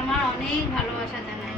আমার অনেক ভালোবাসা জানায়।